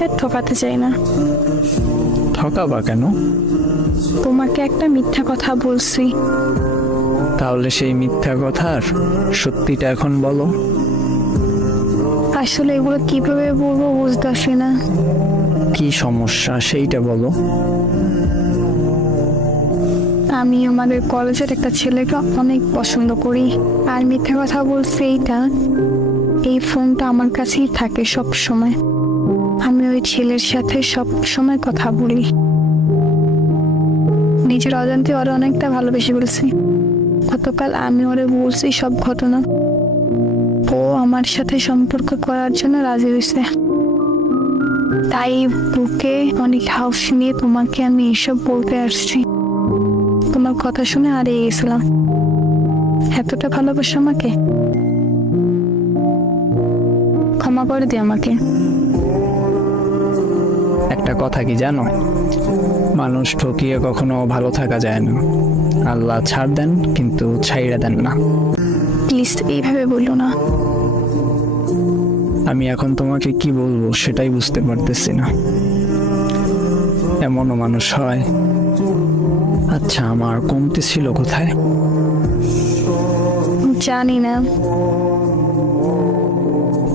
তোমাকে আর ঠকাতে চাই না। ঠকাবা কেন? তোমাকে একটা মিথ্যা কথা বলছি। তাহলে সেই মিথ্যা কথার সত্যিটা এখন বলো। আসলে এগুলো কিভাবে বলবো বুঝতেছি না। কি সমস্যা সেইটা বলো। আমি আমাদের কলেজের একটা ছেলেকে অনেক পছন্দ করি। আর মিথ্যা কথা বলছি এইটা, এই ফোনটা আমার কাছেই থাকে সব সময়। আমি ওই ছেলের সাথে সব সময় কথা বলি। নিজের অজান্তে ওরা অনেকটা ভালোবেসে বলছি। গতকাল আমি ওরে বলছি সব ঘটনা। ও আমার সাথে সম্পর্ক করার জন্য রাজি হয়েছে। তাই বুকে অনেক হাউস নিয়ে তোমাকে আমি এসব বলতে আসছি। তোমার কথা শুনে হারিয়ে গেছিলাম। এতটা ভালোবাসো আমাকে, ক্ষমা করে দিও আমাকে। একটা কথা কি জানো, মানুষ ঠকিয়ে কখনো ভালো থাকা যায় না। আল্লাহ ছাড় দেন কিন্তু ছাইড়া দেন না। প্লিজ এইভাবে বলো না। আমি এখন তোমাকে কি বলবো সেটাই বুঝতে পারতেছি না। এমনও মানুষ হয়। আচ্ছা, আমার কমতি ছিল কোথায়? জানি না।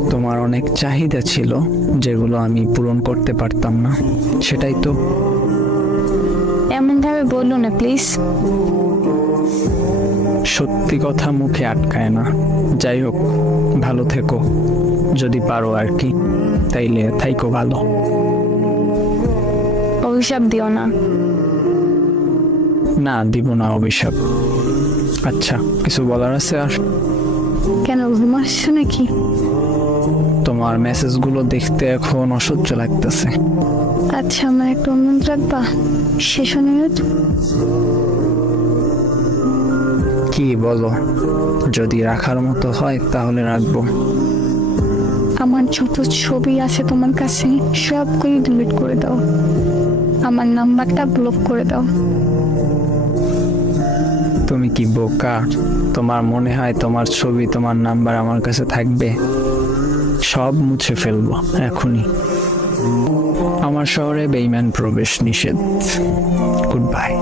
তোমার অনেক চাহিদা ছিল যেগুলো আমি পূরণ করতে পারতাম না, সেটাই তো। এমন ভাবে বললো না প্লিজ। সত্যি কথা মুখে আটকায় না। যাই হোক, ভালো থেকো যদি পারো আর কি। তাইলে থাইকো ভালো। অভিশাপ দিও না। না, দিব না অভিশাপ। আচ্ছা, কিছু বলার আছে আর? কেন, ঘুমাচ্ছ নাকি? তোমার মেসেজগুলো দেখতে এখন অসহ্য লাগতেছে। আচ্ছা, আমার একটা অনুরোধ রাখবা? শেষ অনুরোধ। কি বলো? যদি রাখার মতো হয় তাহলে রাখবো। আমার যত ছবি আছে তোমার কাছে সবগুলো ডিলিট করে দাও। আমার নাম্বারটা ব্লক করে দাও। তুমি কি বোকা? তোমার মনে হয় তোমার ছবি তোমার নাম্বার আমার কাছে থাকবে? সব মুছে ফেলবো এখনই। আমার শহরে বেঈমান প্রবেশ নিষেধ। Good bye.